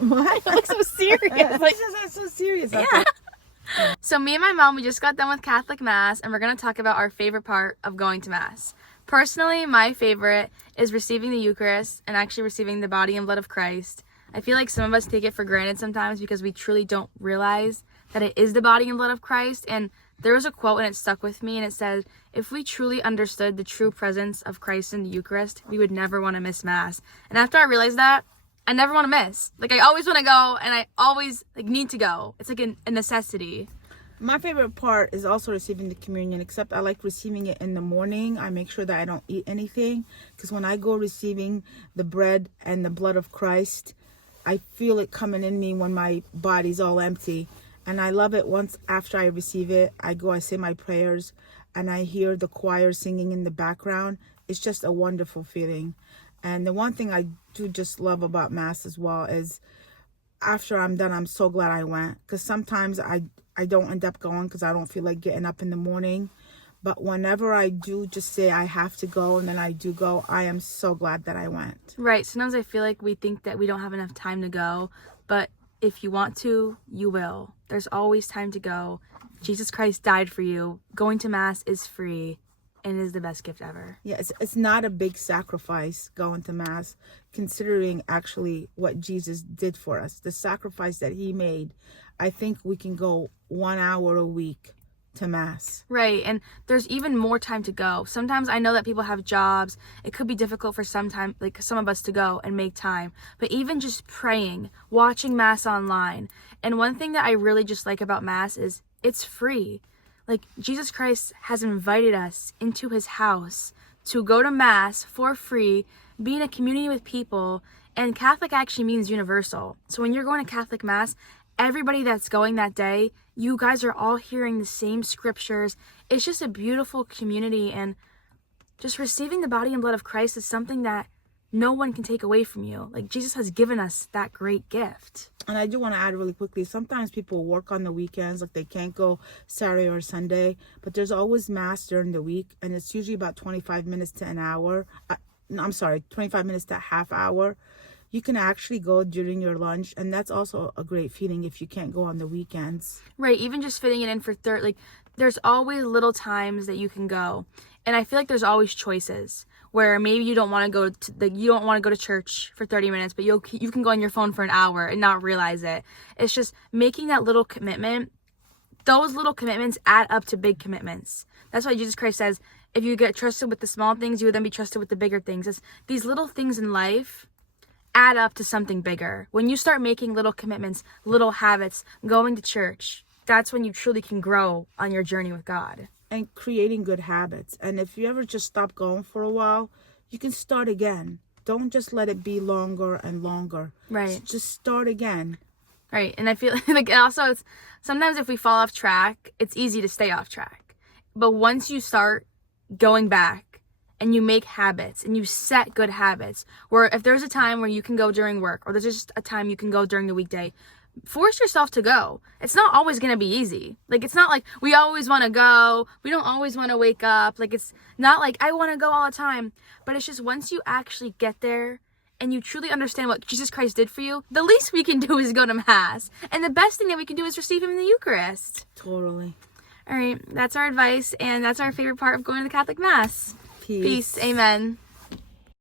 What? You look so serious. Like, That's so serious. yeah. So me and my mom, we just got done with Catholic Mass, and we're going to talk about our favorite part of going to Mass. Personally, my favorite is receiving the Eucharist and actually receiving the body and blood of Christ. I feel like some of us take it for granted sometimes because we truly don't realize that it is the body and blood of Christ. And there was a quote and it stuck with me, and it said, if we truly understood the true presence of Christ in the Eucharist, we would never want to miss Mass. And after I realized that, I never want to miss. Like, I always want to go, and I always need to go. It's like a necessity. My favorite part is also receiving the communion, except I like receiving it in the morning. I make sure that I don't eat anything, because when I go receiving the bread and the blood of Christ, I feel it coming in me when my body's all empty. And I love it once after I receive it. I say my prayers, and I hear the choir singing in the background. It's just a wonderful feeling. And the one thing I do just love about Mass as well is after I'm done, I'm so glad I went. Because sometimes I don't end up going because I don't feel like getting up in the morning. But whenever I do just say I have to go and then I do go, I am so glad that I went. Right. Sometimes I feel like we think that we don't have enough time to go. But if you want to, you will. There's always time to go. Jesus Christ died for you. Going to Mass is free. And it is the best gift ever. Yeah, it's not a big sacrifice going to Mass, considering actually what Jesus did for us, the sacrifice that he made. I think we can go 1 hour a week to Mass. Right, and there's even more time to go. Sometimes I know that people have jobs. It could be difficult for some of us to go and make time. But even just praying, watching Mass online. And one thing that I really just like about Mass is it's free. Like, Jesus Christ has invited us into his house to go to Mass for free, be in a community with people, and Catholic actually means universal. So when you're going to Catholic Mass, everybody that's going that day, you guys are all hearing the same scriptures. It's just a beautiful community, and just receiving the body and blood of Christ is something that no one can take away from you. Like, Jesus has given us that great gift. And I do want to add really quickly, sometimes people work on the weekends, like they can't go Saturday or Sunday, but there's always Mass during the week, and it's usually about 25 minutes to an hour. 25 minutes to a half hour. You can actually go during your lunch, and that's also a great feeling if you can't go on the weekends. Right, even just fitting it in for there's always little times that you can go. And I feel like there's always choices where maybe you don't want to go to church for 30 minutes, but you can go on your phone for an hour and not realize it. It's just making that little commitment. Those little commitments add up to big commitments. That's why Jesus Christ says, if you get trusted with the small things, you will then be trusted with the bigger things. It's these little things in life add up to something bigger. When you start making little commitments, little habits, going to church, that's when you truly can grow on your journey with God. And creating good habits. And if you ever just stop going for a while, you can start again. Don't just let it be longer and longer. Right. Just start again. Right. And I feel like also it's sometimes if we fall off track, it's easy to stay off track. But once you start going back and you make habits and you set good habits, where if there's a time where you can go during work, or there's just a time you can go during the weekday, force yourself to go. It's not always going to be easy. Like, it's not like we always want to go. We don't always want to wake up. Like, it's not like I want to go all the time. But it's just once you actually get there and you truly understand what Jesus Christ did for you, the least we can do is go to Mass. And the best thing that we can do is receive him in the Eucharist. Totally. All right. That's our advice. And that's our favorite part of going to the Catholic Mass. Peace. Peace. Amen.